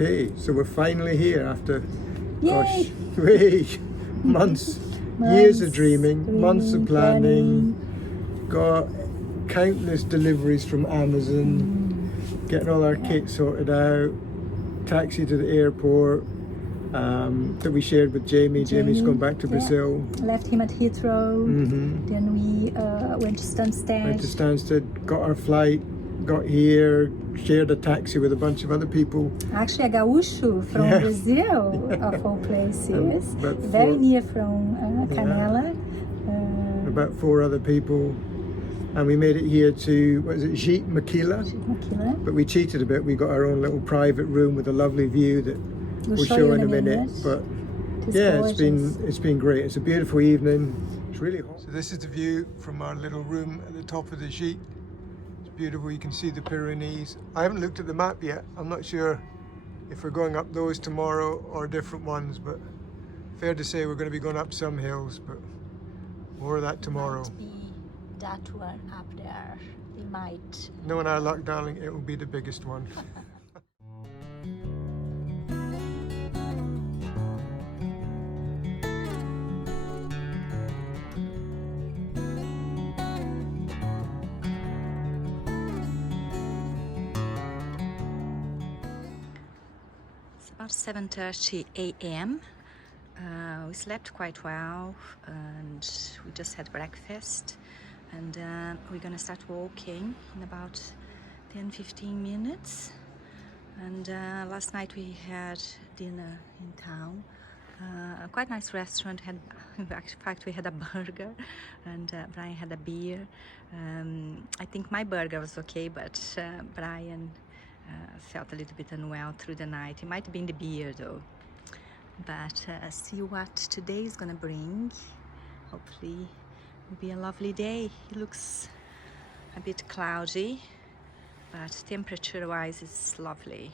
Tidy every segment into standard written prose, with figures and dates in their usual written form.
Okay, so we're finally here after Yay! months, years of dreaming, months of planning, got countless deliveries from Amazon, getting all our kit sorted out, taxi to the airport that we shared with Jamie. Jamie's gone back to Brazil. Left him at Heathrow. Then we went to Stansted. Went to Stansted, got our flight, got here, shared a taxi with a bunch of other people. Actually, a gaúcho from Brazil, of all places. Very near from Canela. About 4 other people. And we made it here to, what is it, Jeet Maquila? But we cheated a bit. We got our own little private room with a lovely view that we'll show in a minute. But yeah, it's been great. It's a beautiful evening. It's really hot. So this is the view from our little room at the top of the Jeet. It's beautiful. You can see the Pyrenees. I haven't looked at the map yet. I'm not sure if we're going up those tomorrow or different ones, but fair to say we're going to be going up some hills, but more of that tomorrow. That one up there, they might. Knowing our luck, darling, it will be the biggest one. It's about 7:30 a.m. We slept quite well and we just had breakfast. And we're gonna start walking in about 10-15 minutes. And last night we had dinner in town. A quite nice restaurant. In fact, we had a burger, and Brian had a beer. I think my burger was okay, but Brian felt a little bit unwell through the night. It might have been the beer though. But see what today is gonna bring. Hopefully it'll be a lovely day. It looks a bit cloudy, but temperature wise it's lovely.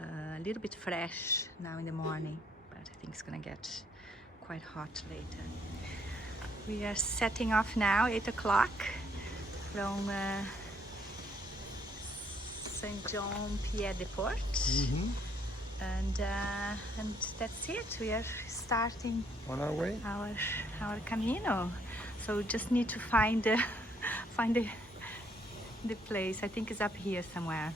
A little bit fresh now in the morning, but I think it's gonna get quite hot later. We are setting off now, 8 o'clock, from Saint John Pied de Port. And that's it. We are starting on our way, our Camino. So we just need to find the place. I think it's up here somewhere.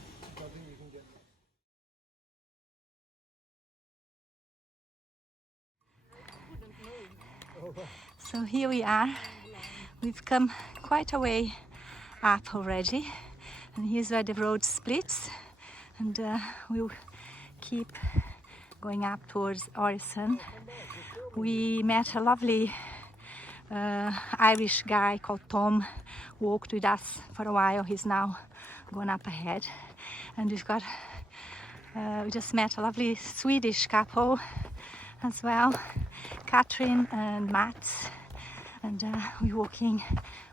So here we are. We've come quite a way up already, and here's where the road splits, and we'll keep going up towards Orison. We met a lovely Irish guy called Tom, who walked with us for a while. He's now gone up ahead. And we've got, we just met a lovely Swedish couple as well, Catherine and Mats. And we're walking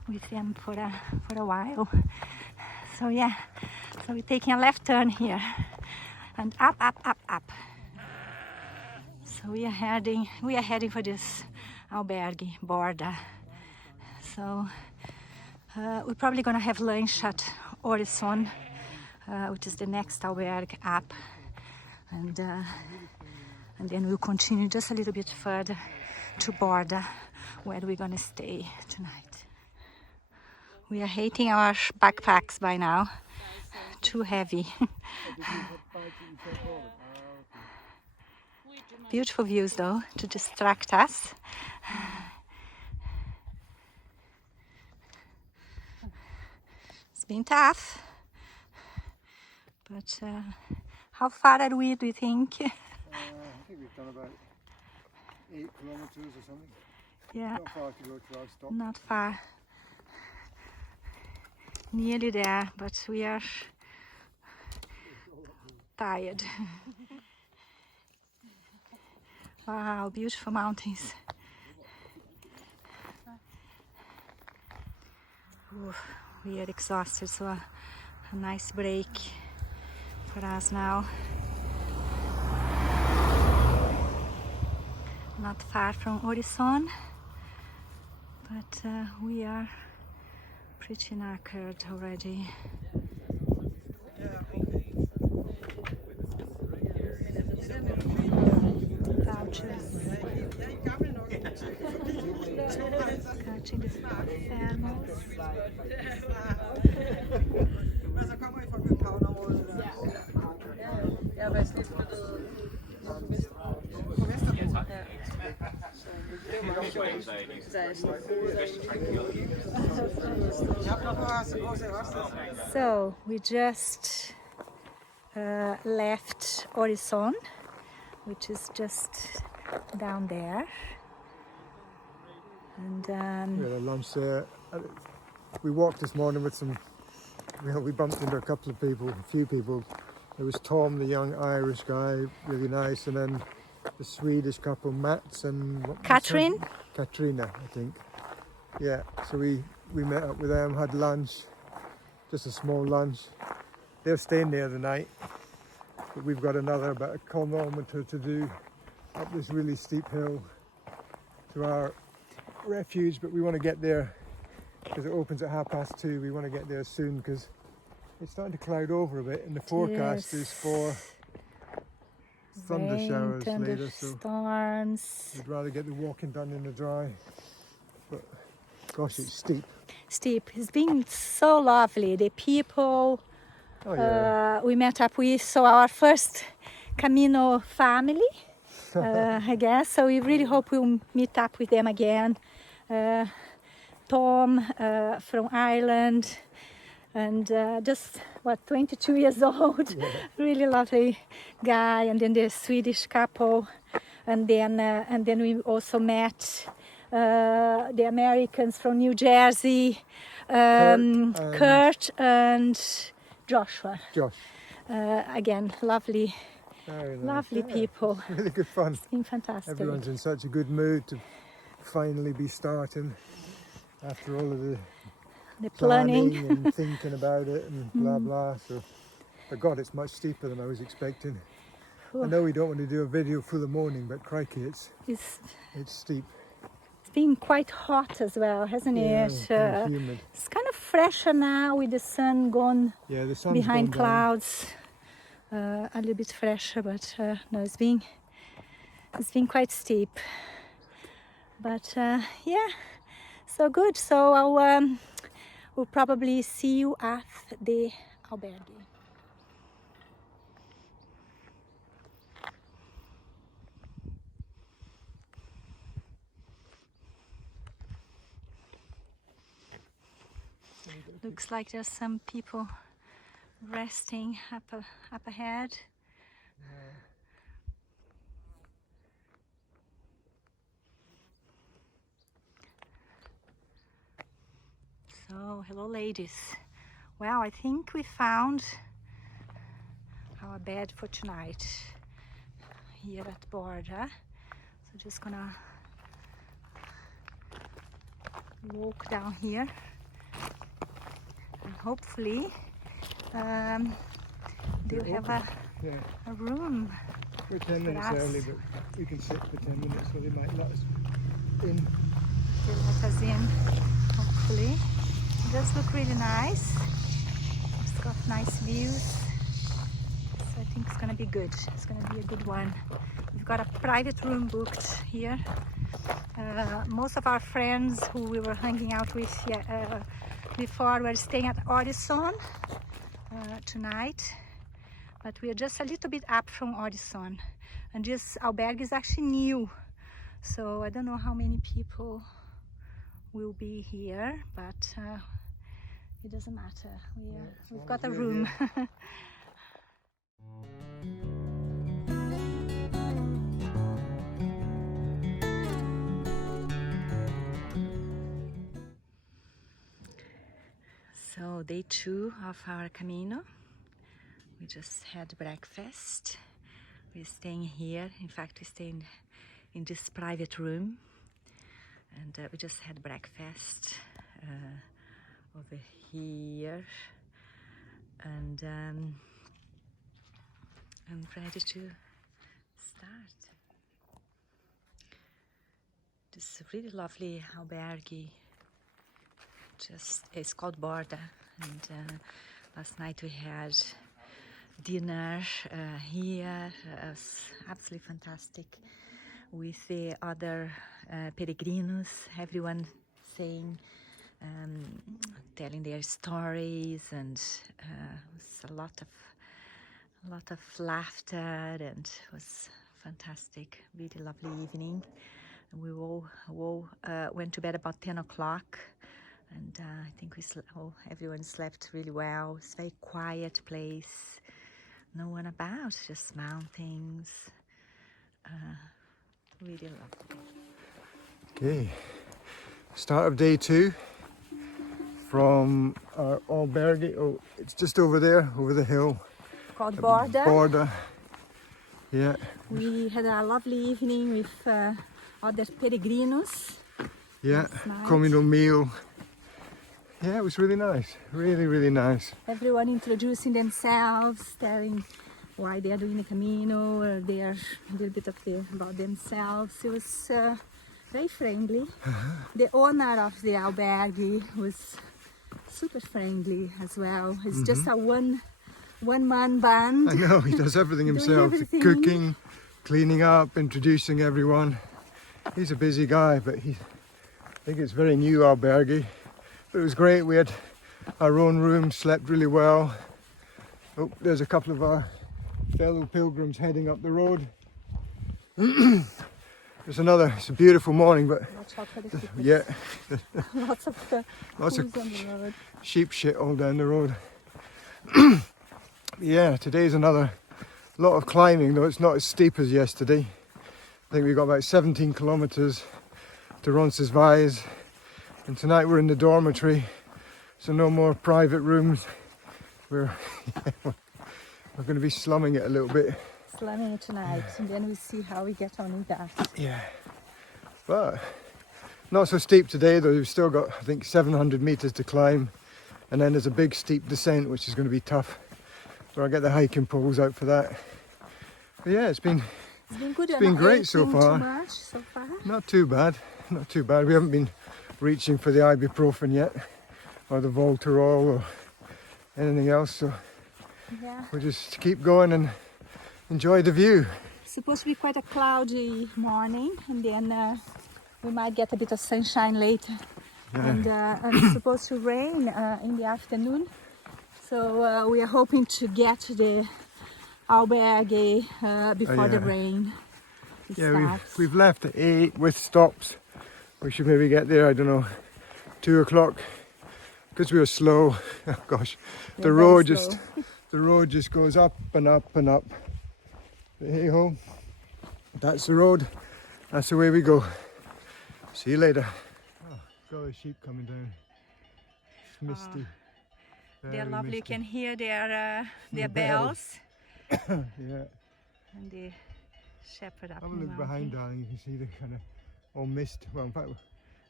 with them for a while. So yeah, so we're taking a left turn here. And up, up, up, up. So we are heading for this albergue border. So we're probably gonna have lunch at Orison, which is the next albergue up, and then we'll continue just a little bit further to border, where we're gonna stay tonight. We are hating our backpacks by now. Too heavy. Beautiful views though, to distract us. It's been tough, but how far are we, do you think? I think we've done about 8 kilometers or something. Yeah, not far to go to our stop. Not far. Nearly there, but we are tired. Wow, beautiful mountains. Ooh, we are exhausted, so a nice break for us now. Not far from Orison, but we are pretty knackered already. couches. Catching the thermals. So we just left Horizon, which is just down there, and We had a lunch there. We walked this morning with some, we bumped into a couple of people, a few people. There was Tom, the young Irish guy, really nice, and then the Swedish couple, Mats and Katrin. Katrina, I think. Yeah, so we met up with them, had lunch, just a small lunch. They're staying there the night, but we've got about a kilometre to do up this really steep hill to our refuge, but we want to get there because it opens at 2:30. We want to get there soon because it's starting to cloud over a bit, and the forecast is for thunder showers later, so thunderstorms. we'd rather get the walking done in the dry. But gosh, it's steep. Steep. It's been so lovely. The people Oh yeah. we met up with, so our first Camino family, I guess. So we really hope we'll meet up with them again. Tom from Ireland, and just 22 years old. Yeah. Really lovely guy. And then the Swedish couple, and then we also met the Americans from New Jersey, Kurt and Joshua. Josh. Again, lovely, Very nice. lovely Yeah, people. Really good fun. It's been fantastic. Everyone's in such a good mood to finally be starting after all of the The planning planning. and thinking about it and blah blah. So, but God, it's much steeper than I was expecting. I know we don't want to do a video for the morning, but crikey, It's steep. been quite hot as well, hasn't Yeah, it? and humid. It's kind of fresher now with the sun gone Yeah, the sun's behind gone down. clouds. A little bit fresher, but no, it's been quite steep. But yeah, so good. So we'll probably see you at the albergue. Looks like there's some people resting up ahead. So, hello ladies. Well, I think we found our bed for tonight here at Borda. So just gonna walk down here, and hopefully they'll have Yeah, a room. we're 10 minutes us. early, but we can sit for 10 minutes, so they might let us in. They'll let us in, hopefully. It does look really nice. It's got nice views. So I think it's gonna be good. It's gonna be a good one. We've got a private room booked here. Most of our friends who we were hanging out with before were staying at Horizon tonight. But we are just a little bit up from Horizon. And this albergue is actually new. So I don't know how many people will be here, but it doesn't matter. We've got a room. So day 2 of our Camino. We just had breakfast. We're staying here. In fact, we stayed in this private room, and we just had breakfast over here, and I'm ready to start. This really lovely albergue. It's called Borda, and last night we had dinner here. It was absolutely fantastic. with the other peregrinos, everyone saying, telling their stories, and it was a lot of laughter, and it was fantastic, really lovely evening. And we all went to bed about 10 o'clock, and I think everyone slept really well. It's a very quiet place, no one about, just mountains. Really lovely. Okay, start of day 2 from our albergue. Oh, it's just over there, over the hill. Called Border. Border. Yeah. We had a lovely evening with other peregrinos. Yeah, nice. Camino meal. Yeah, it was really nice. Really, really nice. Everyone introducing themselves, telling why they are doing the Camino, a little bit about themselves. It was very friendly. The owner of the albergue was super friendly as well. It's just a one-man band. I know, he does everything himself. everything. Cooking, cleaning up, introducing everyone. He's a busy guy, but I think it's very new albergue. But it was great. We had our own room, slept really well. Oh, there's a couple of our fellow pilgrims heading up the road. It's a beautiful morning, but Watch out for the sheep. yeah, Lots of lots of on the road. sheep shit all down the road. Yeah, today's another lot of climbing, though it's not as steep as yesterday. I think we got about 17 kilometers to Roncesvalles, and tonight we're in the dormitory, so no more private rooms. We're going to be slumming it a little bit. Slamming it tonight, and then we see how we get on with that. Yeah, but not so steep today, though. We've still got, I think, 700 meters to climb, and then there's a big steep descent, which is going to be tough. So I'll get the hiking poles out for that. But yeah, it's been good. It's been great so far. Too much so far. Not too bad, not too bad. We haven't been reaching for the ibuprofen yet, or the Voltarol, or anything else. So Yeah. we'll just keep going and enjoy the view. It's supposed to be quite a cloudy morning, and then we might get a bit of sunshine later. Yeah. And it's supposed to rain in the afternoon. So we are hoping to get to the albergue before the rain starts. We've left at 8 with stops. We should maybe get there, I don't know, 2 o'clock, because we were slow. Oh gosh, the road just goes up and up and up. But hey ho, that's the road. That's the way we go. See you later. Oh, got the sheep coming down. It's misty. They're Very lovely. You misty. can hear their bells. bells. Yeah. And the shepherd up Have a in the look behind, mountain. darling. You can see the kind of all mist. Well, in fact, we're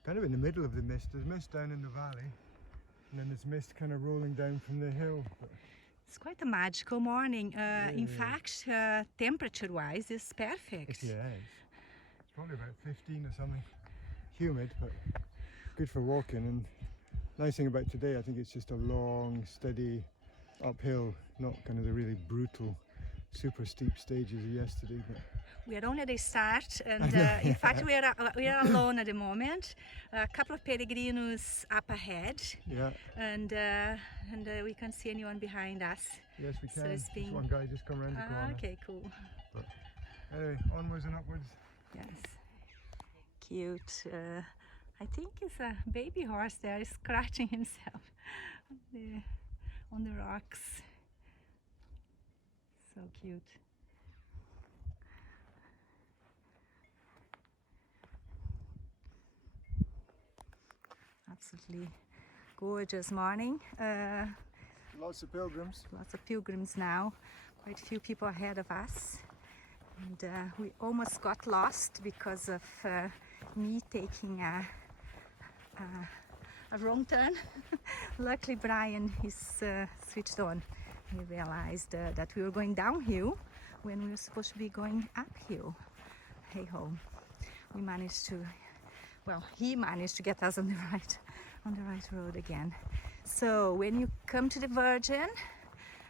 kind of in the middle of the mist. There's mist down in the valley, and then there's mist kind of rolling down from the hill. But It's quite a magical morning. In Yeah. fact, temperature-wise, it's perfect. yeah, it's probably about 15 or something. Humid, but good for walking. And nice thing about today, I think it's just a long, steady uphill, not kind of the really brutal, super steep stages of yesterday. But We are only at the start, and in fact, we are alone at the moment. A couple of peregrinos up ahead, yeah, and we can't see anyone behind us. yes, we So can. it's There's been- one guy just come around the corner. Okay, cool. Anyway, onwards and upwards. Yes, cute. I think it's a baby horse there, scratching himself on the rocks. So cute. Absolutely gorgeous morning. Lots of pilgrims. Lots of pilgrims now, quite a few people ahead of us. And we almost got lost because of me taking a wrong turn. Luckily Brian is switched on. He realized that we were going downhill when we were supposed to be going uphill. Hey ho, we managed to, well, he managed to get us on the right road again. So when you come to the Virgin,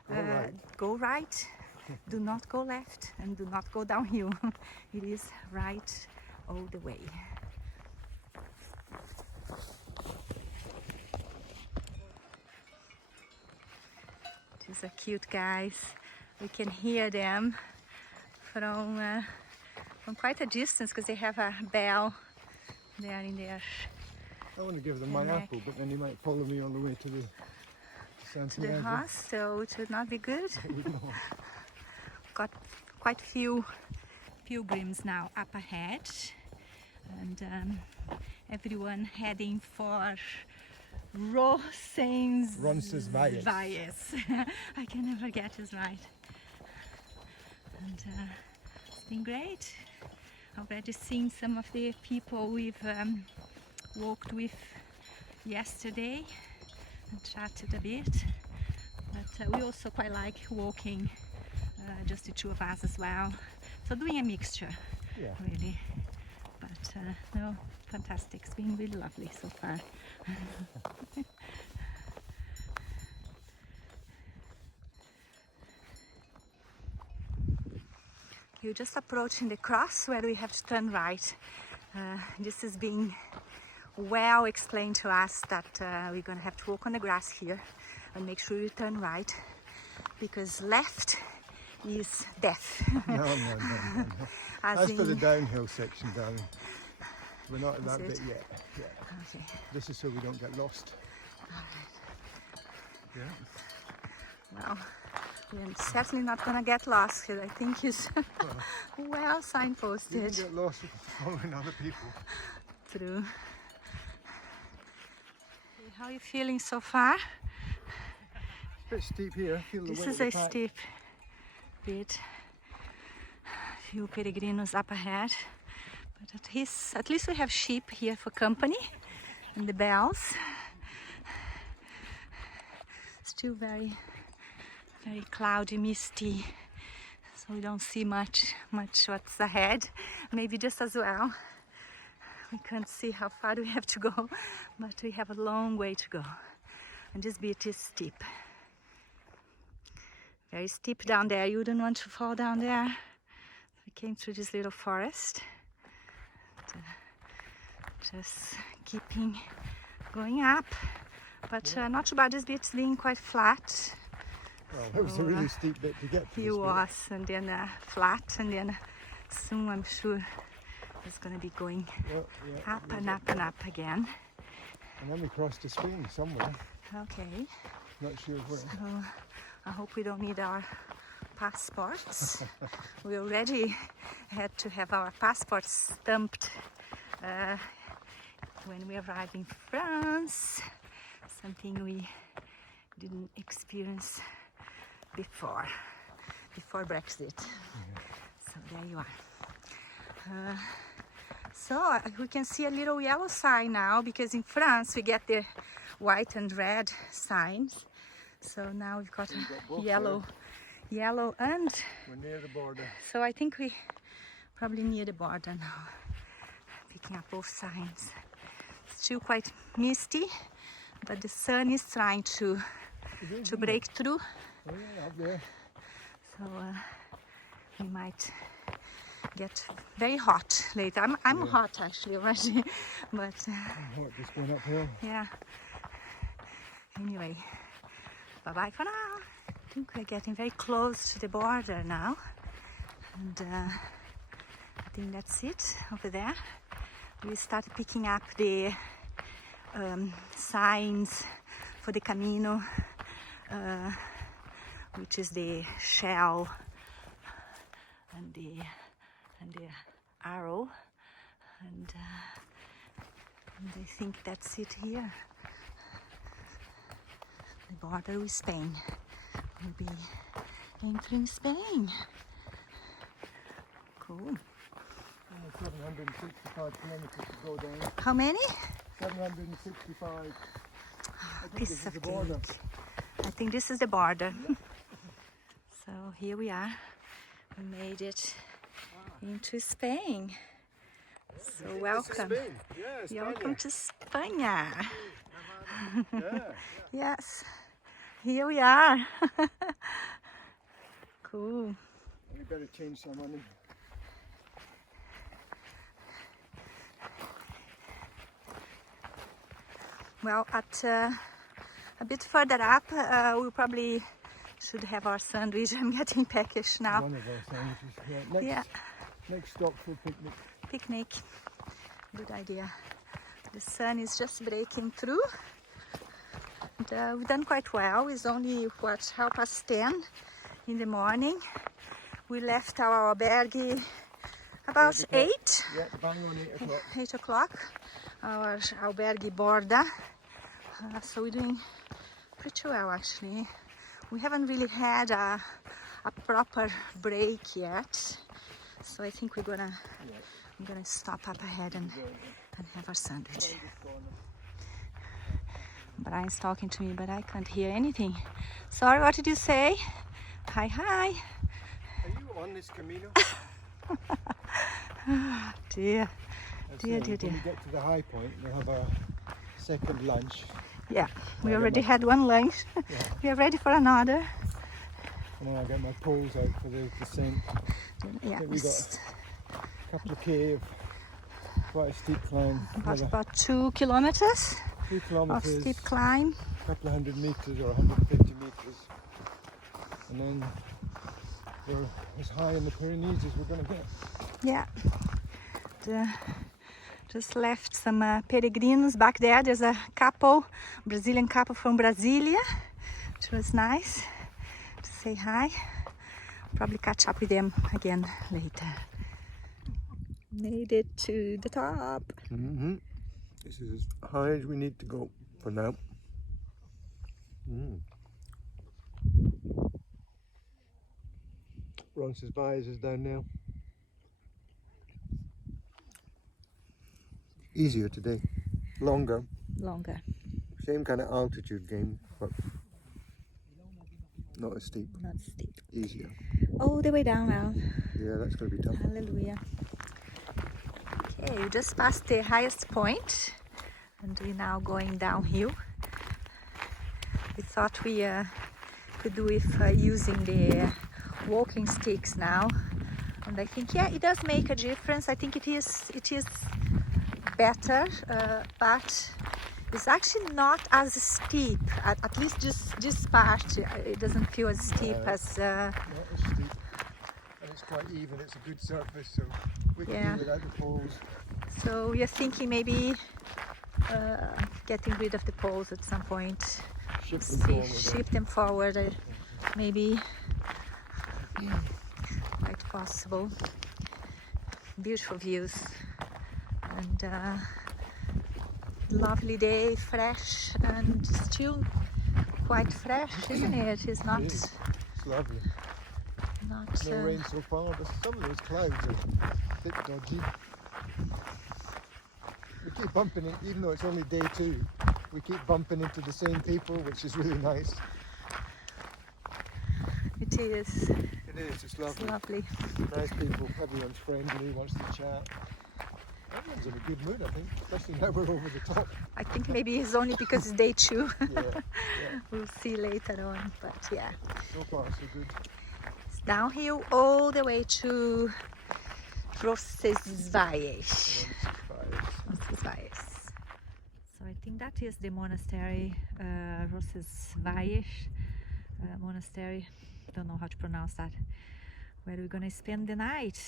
Go right. go right. Do not go left and do not go downhill. It is right all the way. These are cute guys. We can hear them from quite a distance because they have a bell there in their I want to give them my neck. apple, but then he might follow me all the way to the To the hostel, which would not be good. It would not. Got quite few pilgrims now up ahead, and everyone heading for Roncesvalles. I can never get it right. And it's been great. Already seen some of the people we've walked with yesterday and chatted a bit. But we also quite like walking, just the two of us as well. So doing a mixture, Yeah. really. But no, fantastic. It's been really lovely so far. You're just approaching the cross where we have to turn right. This is being well explained to us that we're going to have to walk on the grass here and make sure you turn right, because left is death. No. As for the downhill section, darling, we're not at that Is bit it? yet. Yeah. Okay. This is so we don't get lost. Yeah. Well, we're certainly not going to get lost here. I think it's well You signposted. can get lost following other people. True. How are you feeling so far? It's a bit steep here. Feel the This weight is of a the pack. steep bit. Few peregrinos up ahead, but at least we have sheep here for company and the bells. Still very cloudy, misty, so we don't see much what's ahead. Maybe just as well. We can't see how far we have to go, but we have a long way to go. And this bit is steep. Very steep down there. You wouldn't want to fall down there. We came through this little forest. Just keeping going up. But not too bad. This bit's being quite flat. Well, it was a really steep bit to get to. It this bit. was, and then flat, and then soon I'm sure it's going to be going Yeah, up and up and up again. And then we crossed the stream somewhere. Okay, Not sure where. so I hope we don't need our passports. We already had to have our passports stamped when we arrived in France, something we didn't experience before Brexit. So there you are. So we can see a little yellow sign now, because in France we get the white and red signs. So now we've got both yellow and, We're near the border. so I think we probably near the border now. Picking up both signs. Still quite misty, but the sun is trying to break through. Oh yeah, up there. So we might get very hot later. I'm hot actually already, but What, just going uphill? yeah. Anyway, bye bye for now. I think we're getting very close to the border now, and I think that's it over there. We start picking up the signs for the Camino, which is the shell and the arrow, and I think that's it here. The border with Spain. We'll be entering Spain. Cool. 765 kilometers to go down. How many? 765. Piece is of the border. cake. I think this is the border. So here we are. We made it into Spain. So welcome. Yeah, You're welcome to España. Yeah. Yes, here we are. Cool. We better change some on him. Well, at a bit further up, we probably should have our sandwich. I'm getting peckish now. One of our sandwiches. Yeah. Next stop for picnic. Picnic. Good idea. The sun is just breaking through. And, we've done quite well. It's only, what, 10:30 in the morning. We left our albergue about 8. Yeah, bang on 8 o'clock. 8 o'clock. Our albergue border. So we're doing pretty well, actually. We haven't really had a proper break yet. So I think we're gonna stop up ahead and have our sandwich. Brian's talking to me, but I can't hear anything. Sorry, what did you say? Hi, hi. Are you on this Camino? Dear. Dear. When we get to the high point, we'll have our second lunch. Yeah, we already had one lunch. Yeah. We are ready for another. And then I'll get my poles out for the descent. Yeah, we got a couple of K of quite a steep climb. about 2 kilometers. 2 kilometers. Of steep climb. A couple of 100 meters or 150 meters. And then we're as high in the Pyrenees as we're going to get. Yeah. Just left some peregrinos back there. There's a couple, Brazilian couple from Brasilia, which was nice to say hi. Probably catch up with them again later. Made it to the top. Mm-hmm. This is as high as we need to go for now. Roncesvalles is down now. Easier today, longer. Same kind of altitude gain, but not as steep. Not steep. Easier. All the way down now. Yeah, that's going to be tough. Hallelujah. Okay, we just passed the highest point and we're now going downhill. We thought we could do with using the walking sticks now, and I think, yeah, it does make a difference. I think it is better, but it's actually not as steep. At least just this part, it doesn't feel as steep as. Not as steep, and it's quite even. It's a good surface, so we can do without the poles. So we are thinking maybe getting rid of the poles at some point. Ship them forward. Maybe quite possible. Beautiful views. And lovely day, fresh and still quite fresh, isn't it? It's not. It's lovely. Not. No rain so far, but some of those clouds are a bit dodgy. We keep bumping it, even though it's only day 2. We keep bumping into the same people, which is really nice. It is. It is. It's lovely. It's lovely. Nice people. Everyone's friendly. Wants to chat. Everyone's in a good mood, I think, especially now we're over the top. I think maybe it's only because it's day 2. Yeah. We'll see later on, but yeah. So far, so good. It's downhill all the way to Roncesvalles. So I think that is the monastery, Roncesvalles monastery. Don't know how to pronounce that. Where we're gonna spend the night.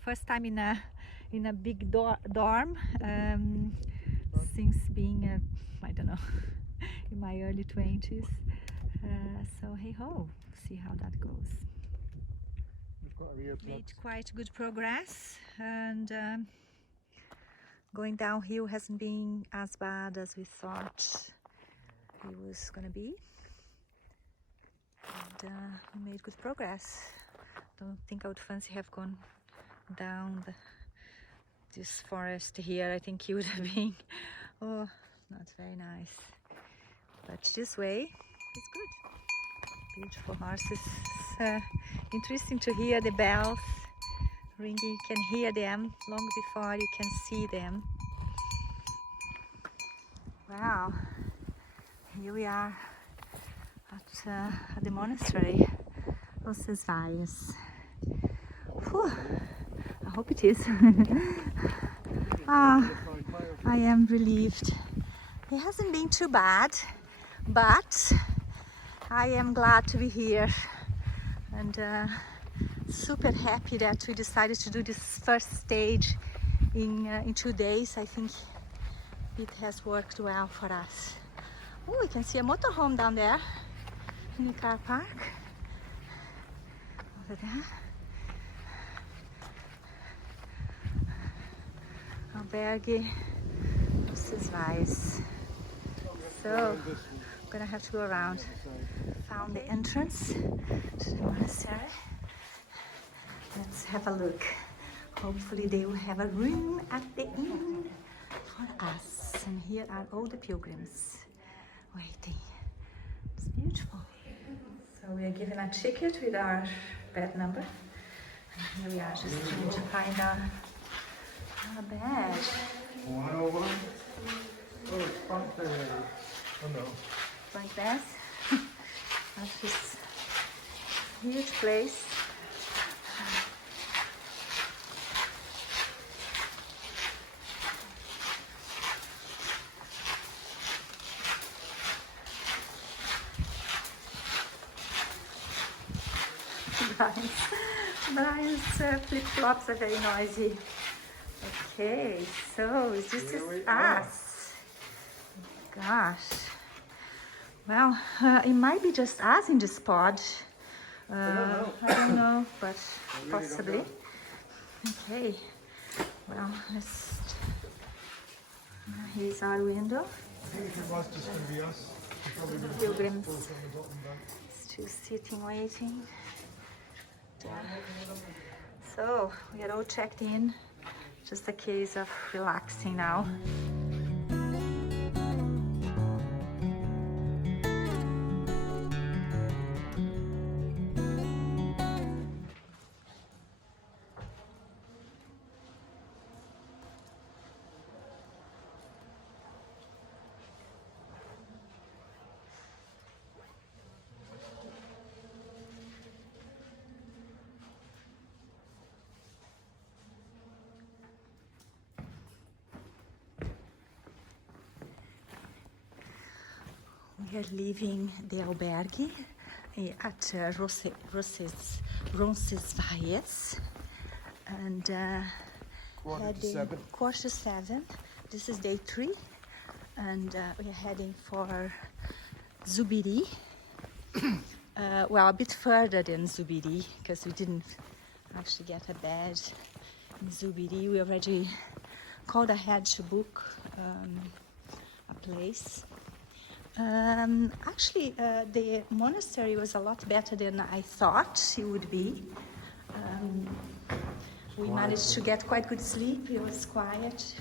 First time in a big dorm since being I don't know, in my early 20s. So hey ho, see how that goes. Made quite good progress, and going downhill hasn't been as bad as we thought it was gonna be. And we made good progress. Don't think I would fancy have gone down this forest here. I think it would have been not very nice. But this way is good. Beautiful horses. Interesting to hear the bells ringing. You can hear them long before you can see them. Wow, here we are at the monastery. Roncesvalles. Whew. I hope it is. Ah, I am relieved. It hasn't been too bad, but I am glad to be here and super happy that we decided to do this first stage in 2 days. I think it has worked well for us. Oh, we can see a motorhome down there in the car park. Over there. Albergue Roncesvalles. So, I'm gonna have to go around. Found the entrance to the monastery. Let's have a look. Hopefully they will have a room at the inn for us. And here are all the pilgrims waiting. It's beautiful. So we are given a ticket with our bed number. And here we are just trying to find our bed. 101? Oh, it's Pamplona. Oh no. Like that. That's this huge place. Brian's flip-flops are very noisy. Okay, so is this us? Gosh. Well, it might be just us in this pod. I don't know, but possibly. Okay. Well, let's. Here's our window. I think if it was just going to be us, The pilgrims still sitting, waiting. So we are all checked in. Just a case of relaxing now. We are leaving the albergue at Roncesvalles and quarter to seven. This is day 3 and we are heading for Zubiri. Well, a bit further than Zubiri because we didn't actually get a bed in Zubiri. We already called ahead to book a place. Actually, the monastery was a lot better than I thought it would be. We managed to get quite good sleep. It was quiet.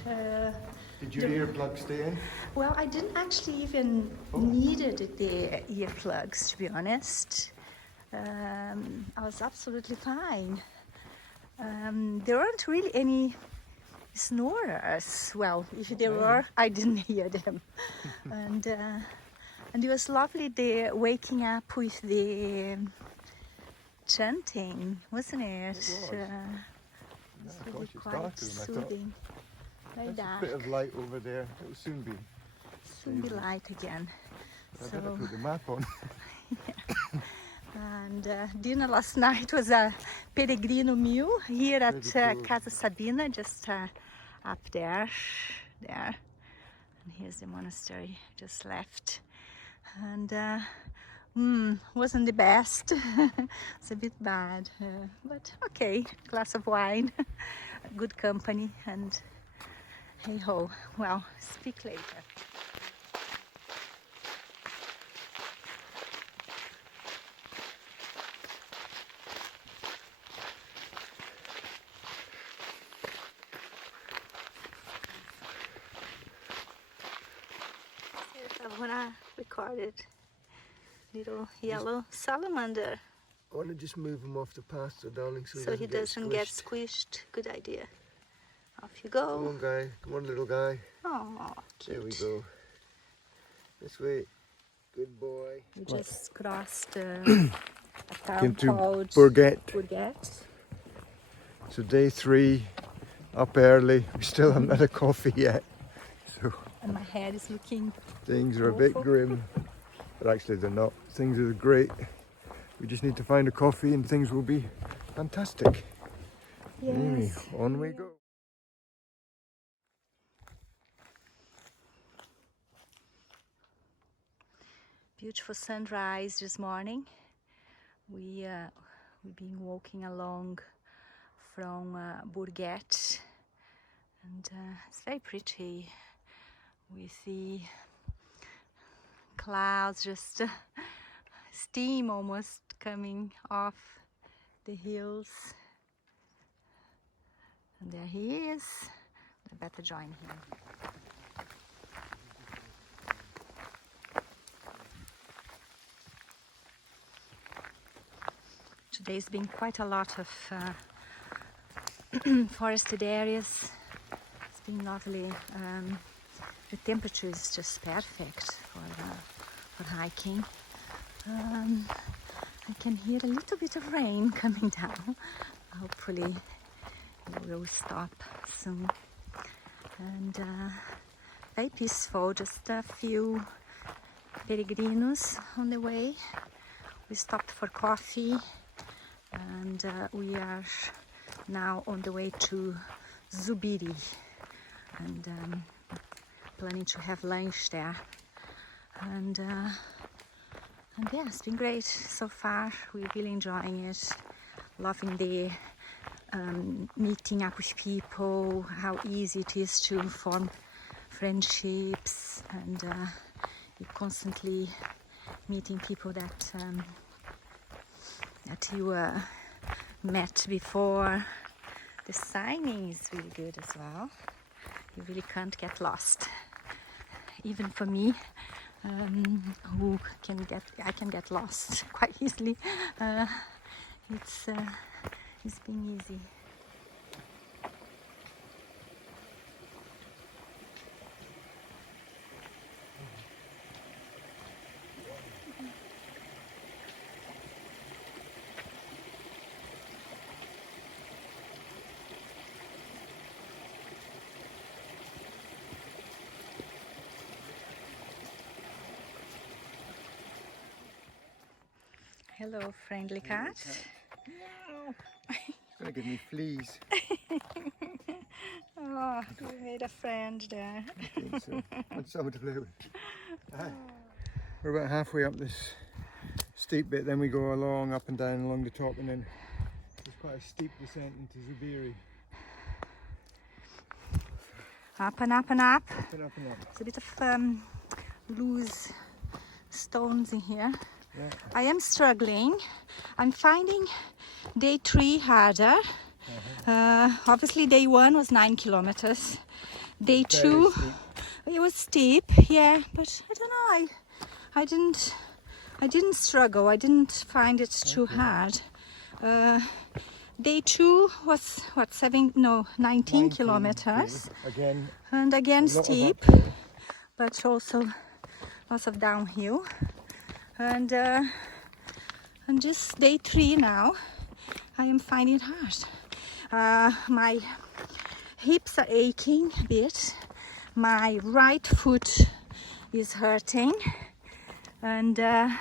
Did your earplugs stay in? Well, I didn't actually even needed the earplugs, to be honest. I was absolutely fine. There weren't really any snorers. Well, if there were, I didn't hear them. And it was lovely the waking up with the chanting, wasn't it? It's really quite darker than I thought. soothing. Very There's dark. a bit of light over there. It will soon be. Soon be light again. I better put the map on. And dinner last night was a peregrino meal here at Cool. Casa Sabina, just up there. And here's the monastery, just left. And wasn't the best. It's a bit bad, but okay. Glass of wine, good company, and hey ho. Well, speak later. I wanna record it. Little yellow salamander. I want to just move him off the pasture, darling, So he doesn't get squished. Good idea. Off you Come go. on, guy. Come on, little guy. Oh, cute. There we go. This way. Good boy. We just crossed a town Came to called Bourget. So day 3, up early. We still haven't had a coffee yet. So And my head is looking things are a bit grim, but actually they're not. Things are great. We just need to find a coffee and things will be fantastic. Yes. Anyway, on we go. Beautiful sunrise this morning. We've been walking along from Bourget, and it's very pretty with the clouds, just steam almost coming off the hills. And there he is. I better join him. Today's been quite a lot of forested areas. It's been lovely. The temperature is just perfect for hiking. I can hear a little bit of rain coming down. Hopefully it will stop soon. And very peaceful, just a few peregrinos on the way. We stopped for coffee, and we are now on the way to Zubiri, and planning to have lunch there. And yeah, it's been great so far. We're really enjoying it, loving the meeting up with people, how easy it is to form friendships, and you're constantly meeting people that you met before. The signing is really good as well. You really can't get lost. Even for me, I can get lost quite easily. It's been easy. Hello, friendly cat. It's gonna give me fleas. Oh, we made a friend there. I think so. And someone to play with. We're about halfway up this steep bit, then we go along, up and down along the top, and then there's quite a steep descent into Zubiri. Up and up and up. Up and up and up. There's a bit of loose stones in here. Yeah. I am struggling. I'm finding day 3 harder. Obviously day 1 was 9 kilometers. Day 2, it was steep, yeah, but I don't know, I didn't struggle. I didn't find it too hard. Day 2 was 19 kilometers. Again. And again steep, but also lots of downhill. And just day 3 now, I am finding it hard. My hips are aching a bit. My right foot is hurting, and yeah,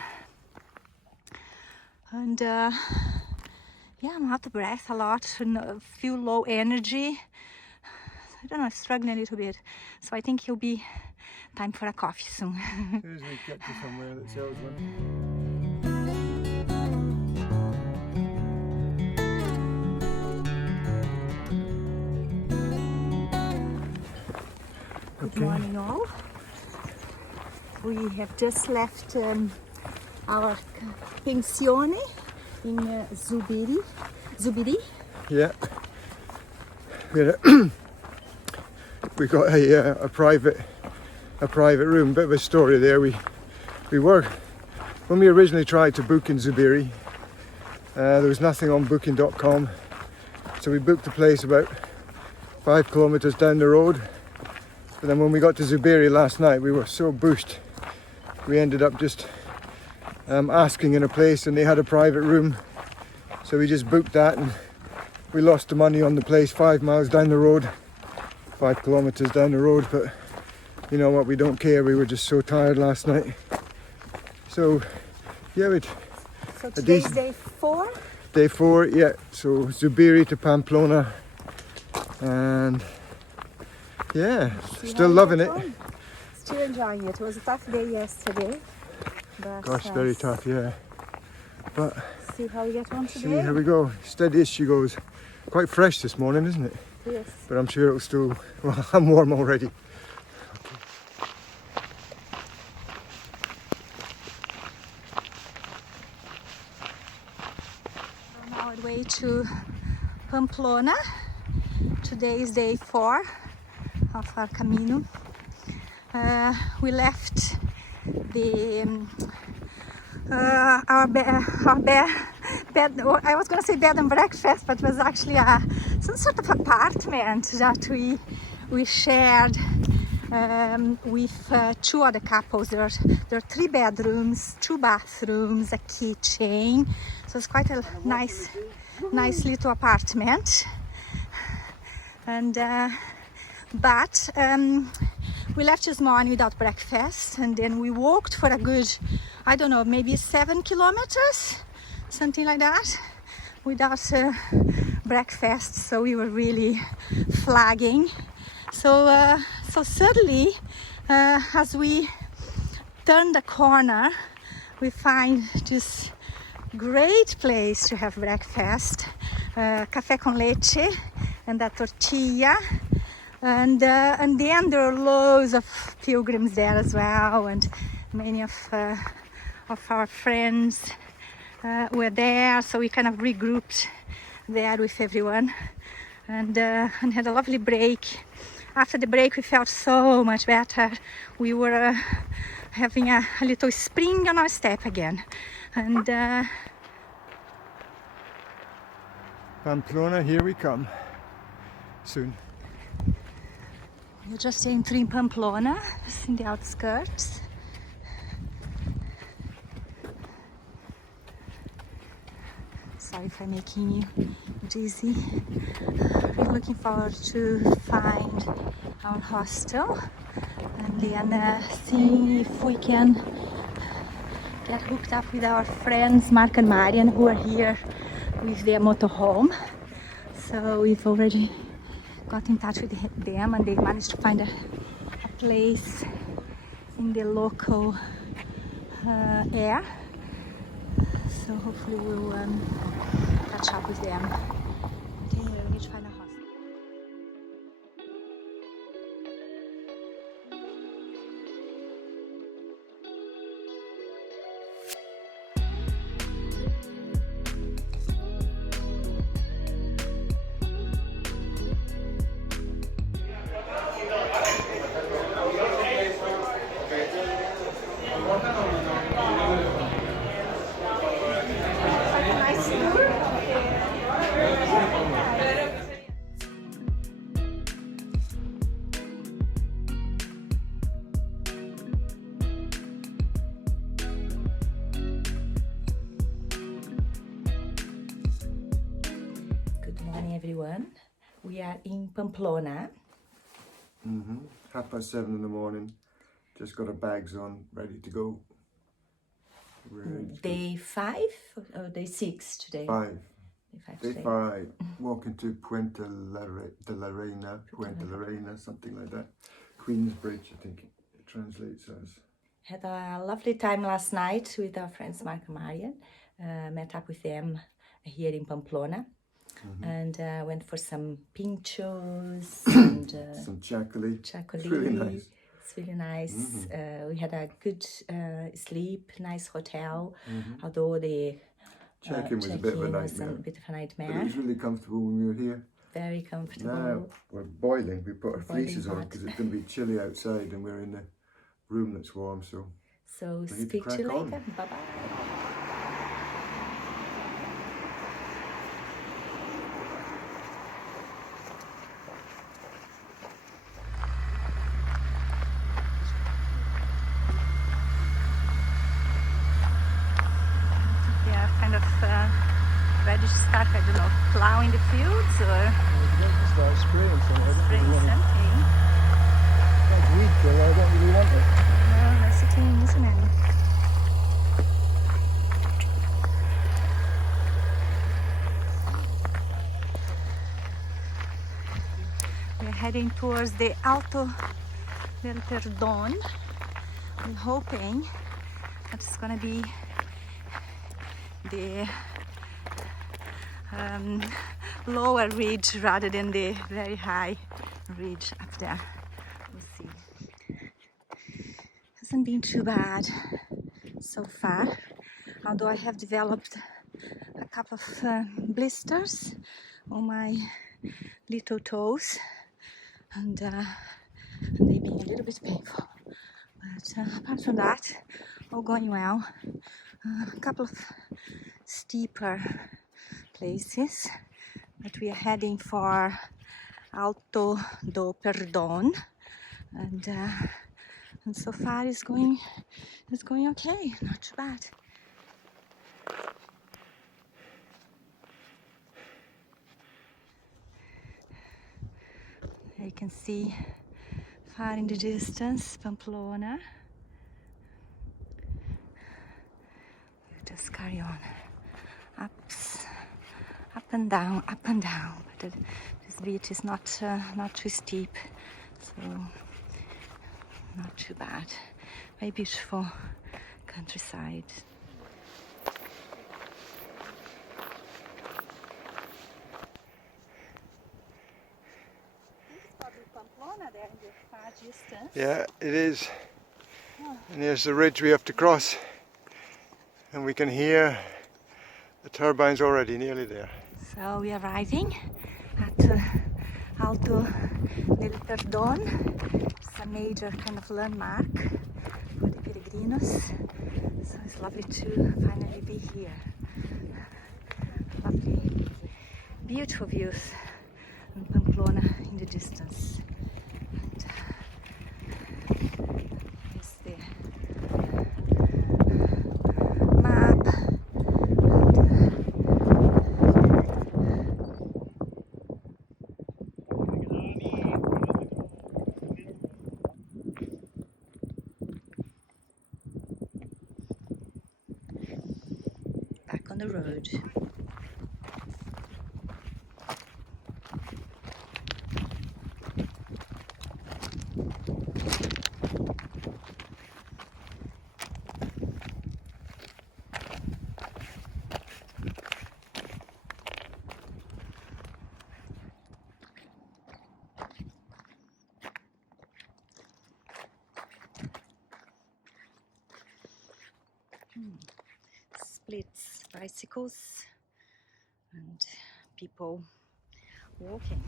I'm out of breath a lot and feel low energy. I don't know, struggling a little bit. So I think it'll be time for a coffee soon. As soon as we get to somewhere that sells one. Good morning all. We have just left our pensione in Zubiri. Yeah. We got a private room. Bit of a story there. We were, when we originally tried to book in Zubiri, there was nothing on booking.com, so we booked a place about 5 kilometers down the road. But then when we got to Zubiri last night, we were so bushed, we ended up just asking in a place, and they had a private room, so we just booked that, and we lost the money on the place 5 miles down the road, 5 kilometers down the road, but you know what, we don't care. We were just so tired last night. So yeah, So today's day 4? Day 4, yeah. So Zubiri to Pamplona, and yeah, still loving it. Still enjoying it. It was a tough day yesterday. But Gosh, very tough, yeah. But see how we get on today. see, here we go. Steady as she goes. Quite fresh this morning, isn't it? Yes. But I'm sure it'll still, well, I'm warm already. On our way to Pamplona. Today is day 4 of our Camino. We left our bed, or I was going to say bed and breakfast, but it was actually some sort of apartment that we shared with 2 other couples. There are 3 bedrooms, 2 bathrooms, a kitchen, so it's quite a nice little apartment. And but we left this morning without breakfast, and then we walked for a good, I don't know, maybe 7 kilometers, something like that, without breakfast. So we were really flagging. So suddenly, as we turned the corner, we find this great place to have breakfast, café con leche and a tortilla. And then there are loads of pilgrims there as well, and many of our friends were there, so we kind of regrouped there with everyone, and had a lovely break. After the break, we felt so much better. We were having a little spring on our step again, and Pamplona, here we come. Soon. We're just entering Pamplona, just in the outskirts. Sorry if I'm making you dizzy. We're looking forward to find our hostel, and then see if we can get hooked up with our friends Mark and Marian, who are here with their motorhome. So we've already got in touch with them, and they managed to find a place in the local air. So hopefully we'll catch up with them. Okay, we need to find a hostel. Everyone, we are in Pamplona. 7:30 in the morning. Just got our bags on, ready to go. Day 5 or day 6 today? 5. Day 5. Walking to Puente la Reina, something like that. Queen's Bridge, I think it translates as. Had a lovely time last night with our friends Mark and Marian. Met up with them here in Pamplona. And went for some pinchos and some chocolate. Chocolate. It's really nice. It's really nice. We had a good sleep, nice hotel. Although the check-in was a bit of a nightmare. But it was really comfortable when we were here. Very comfortable. Now we're boiling. We put our fleeces on because it's going to be chilly outside, and we're in the room that's warm. So speak to you later. Bye bye. are kind of ready to start, I don't know, plowing the fields or Start spraying something. spraying something. Like weed killer, I don't really want it. No, that's the thing, isn't it? We're heading towards the Alto del Perdón. I'm hoping that it's gonna be the lower ridge rather than the very high ridge up there. We'll see. Hasn't been too bad so far, although I have developed a couple of blisters on my little toes, and they being a little bit painful. But apart from that, all going well. A couple of steeper places, but we are heading for Alto do Perdón, and so far it's going okay, not too bad. You can see far in the distance Pamplona. We'll just carry on, up and down, but this beach is not too steep, so not too bad. Very beautiful countryside. Pamplona there in the far distance. Yeah, it is. And there's the ridge we have to cross. And we can hear the turbines already nearly there. So we are arriving at Alto del Perdón. It's a major kind of landmark for the peregrinos. So it's lovely to finally be here. Lovely, beautiful views in Pamplona in the distance. Here's the map. Back on the road. Splits bicycles and people walking.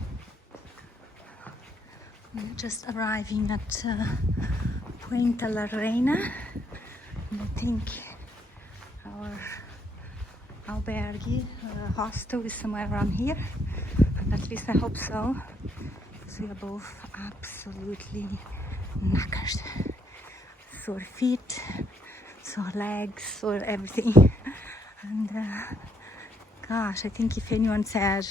We're just arriving at Puente la Reina, and I think our albergue, hostel is somewhere around here, and at least I hope so, because we are both absolutely knackered. Sore feet, sore legs, sore everything. And gosh, I think if anyone said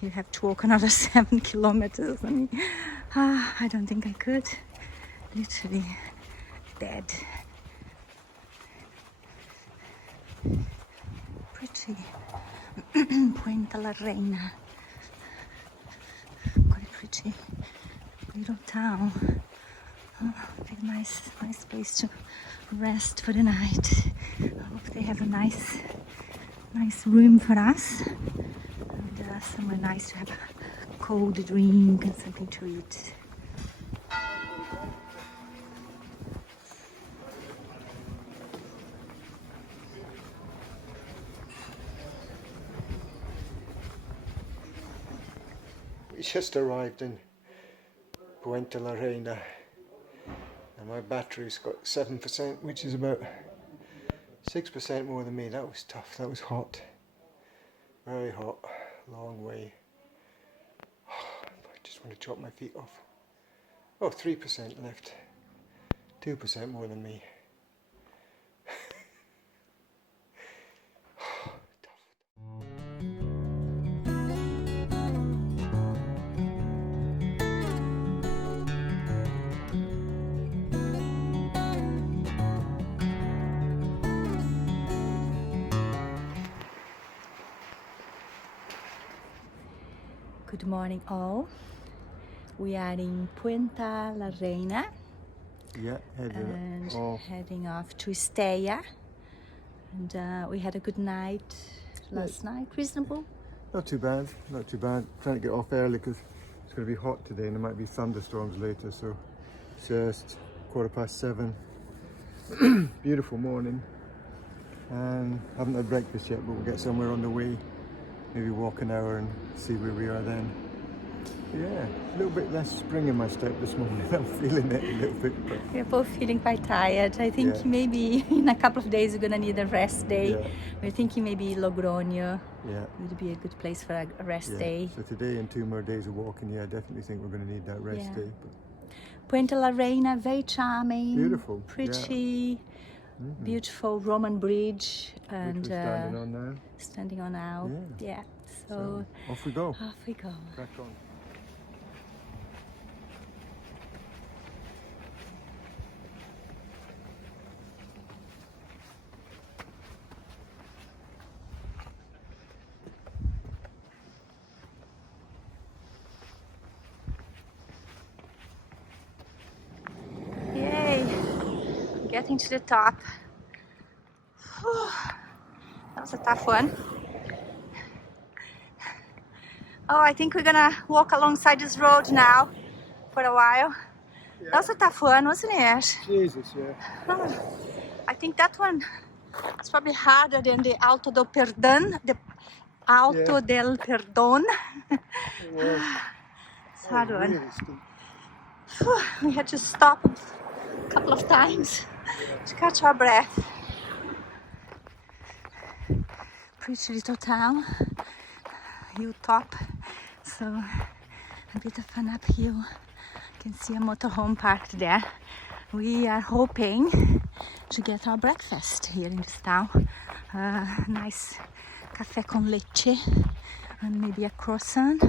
you have to walk another 7 kilometers, I mean, I don't think I could. Literally dead. Pretty. Puente la Reina. Quite pretty little town. Very nice place to rest for the night. I hope they have a nice room for us, and somewhere nice to have a cold drink and something to eat. We just arrived in Puente la Reina, and my battery's got 7%, which is about 6% more than me. That was tough, that was hot. Very hot, long way. I just want to chop my feet off. Oh, 3% left. 2% more than me. Good morning all. We are in Puente la Reina Yeah, heading off to Estella. And we had a good night last night, reasonable. Not too bad, not too bad. Trying to get off early because it's going to be hot today and there might be thunderstorms later, so it's just 7:15. Beautiful morning. And haven't had breakfast yet, but we'll get somewhere on the way. Maybe walk an hour and see where we are then. Yeah, a little bit less spring in my step this morning. I'm feeling it a little bit. But We're both feeling quite tired. I think maybe in a couple of days we're gonna need a rest day. Yeah. We're thinking maybe Logroño would be a good place for a rest day. So today and 2 more days of walking, I definitely think we're going to need that rest day. But Puente la Reina, very charming. Beautiful. Pretty. Beautiful Roman bridge. And which we're standing on now. Standing on now. Yeah. So off we go. Off we go. Crack on. Getting to the top. That was a tough one. Oh, I think we're gonna walk alongside this road now for a while. That was a tough one, wasn't it? Jesus, I think that one is probably harder than the Alto del Perdón. The Alto del Perdón. It was. It's a hard one. Really steep. We had to stop a couple of times to catch our breath. Pretty little town, hilltop, so a bit of an uphill. You can see a motorhome parked there. We are hoping to get our breakfast here in this town. Nice café con leche and maybe a croissant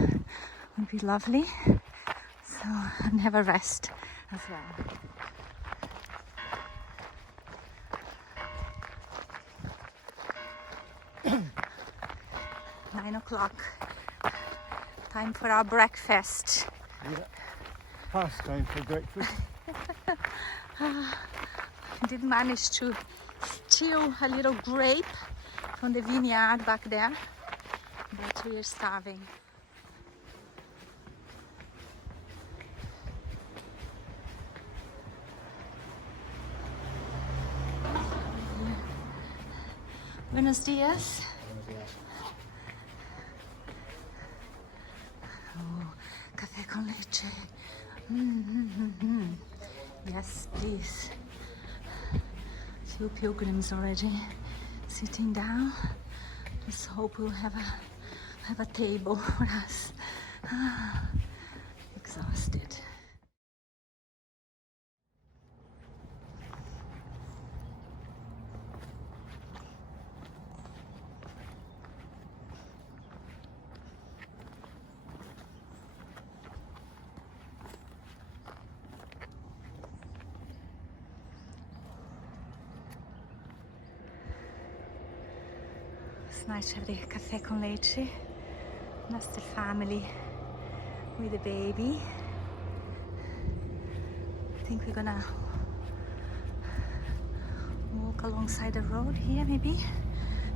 would be lovely. So, and have a rest as well. 9 o'clock. Time for our breakfast. Yeah. Past time for breakfast. Did manage to steal a little grape from the vineyard back there, but we are starving. Buenos días. Oh, café con leche. Yes, please. Few pilgrims already sitting down. Just hope we'll have a table for us. Exhausted. It's nice to have the café con leche. That's the family with the baby. I think we're gonna walk alongside the road here, maybe.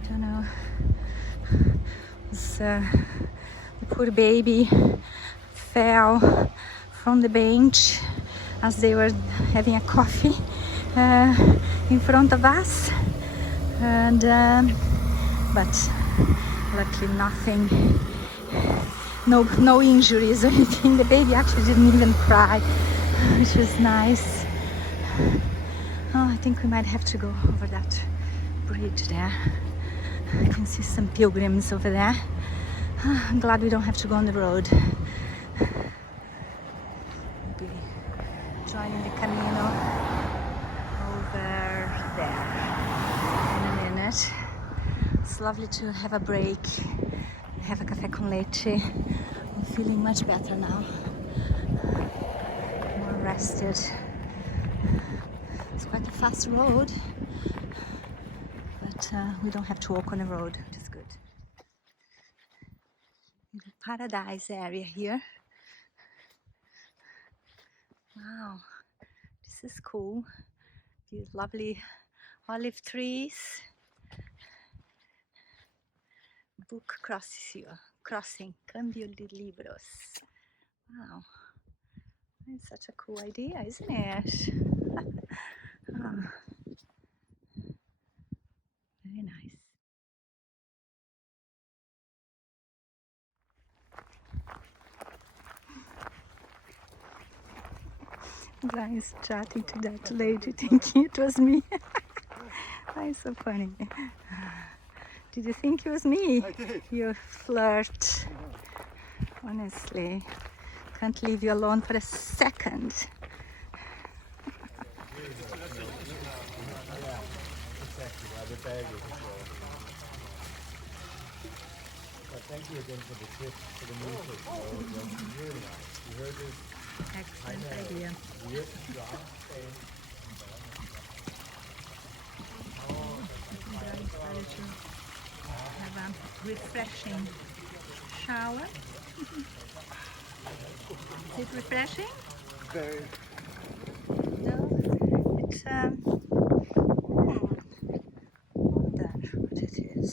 Don't know. The poor baby fell from the bench as they were having a coffee in front of us, and but luckily nothing, no injuries or anything. The baby actually didn't even cry, which was nice. Oh, I think we might have to go over that bridge there. I can see some pilgrims over there. I'm glad we don't have to go on the road. We'll be joining the Camino over there in a minute. It's lovely to have a break, have a café con leche. I'm feeling much better now, more rested. It's quite a fast road, but we don't have to walk on the road, which is good. The paradise area here. Wow, this is cool. These lovely olive trees. Book crossing, cambio de libros. Wow, it's such a cool idea, isn't it? Ah, very nice. Guys chatting to that lady, thinking it was me. That's so funny. Did you think it was me? I did. You flirt. Honestly, can't leave you alone for a second. Thank you again for the tip, for the music. It was really nice. You heard this? Excellent idea. Decided to have a refreshing shower. Is it refreshing? Very. No, it's wonder what it is.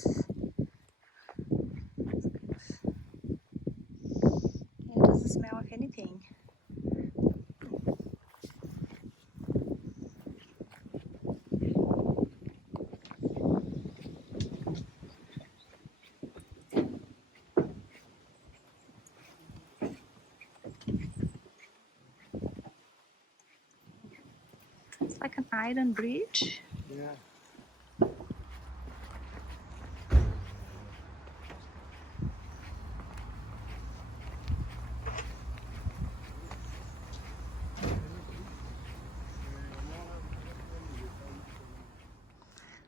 It doesn't smell of anything. It's like an iron bridge. Yeah.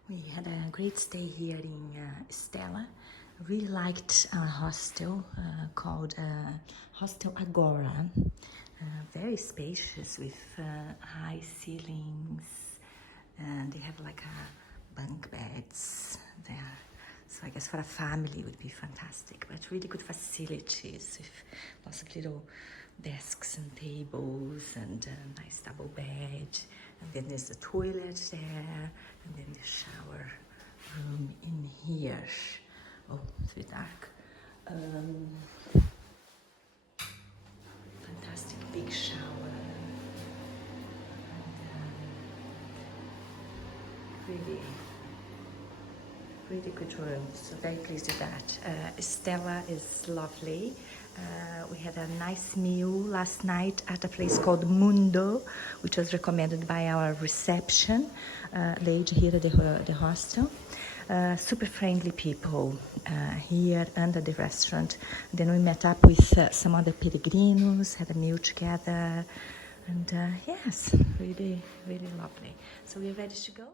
We had a great stay here in Estella. Really liked our hostel called Hostel Agora. Very spacious with high ceilings, and they have like bunk beds there. So I guess for a family it would be fantastic, but really good facilities with lots of little desks and tables and a nice double bed. And then there's the toilet there, and then the shower room in here. Oh, it's a bit dark. Fantastic big shower. And, really good room, so very pleased with that. Estella is lovely. We had a nice meal last night at a place called Mundo, which was recommended by our reception lady here at the hostel. Super friendly people here and at the restaurant. Then we met up with some other peregrinos, had a meal together, and yes, really, really lovely. So we're ready to go.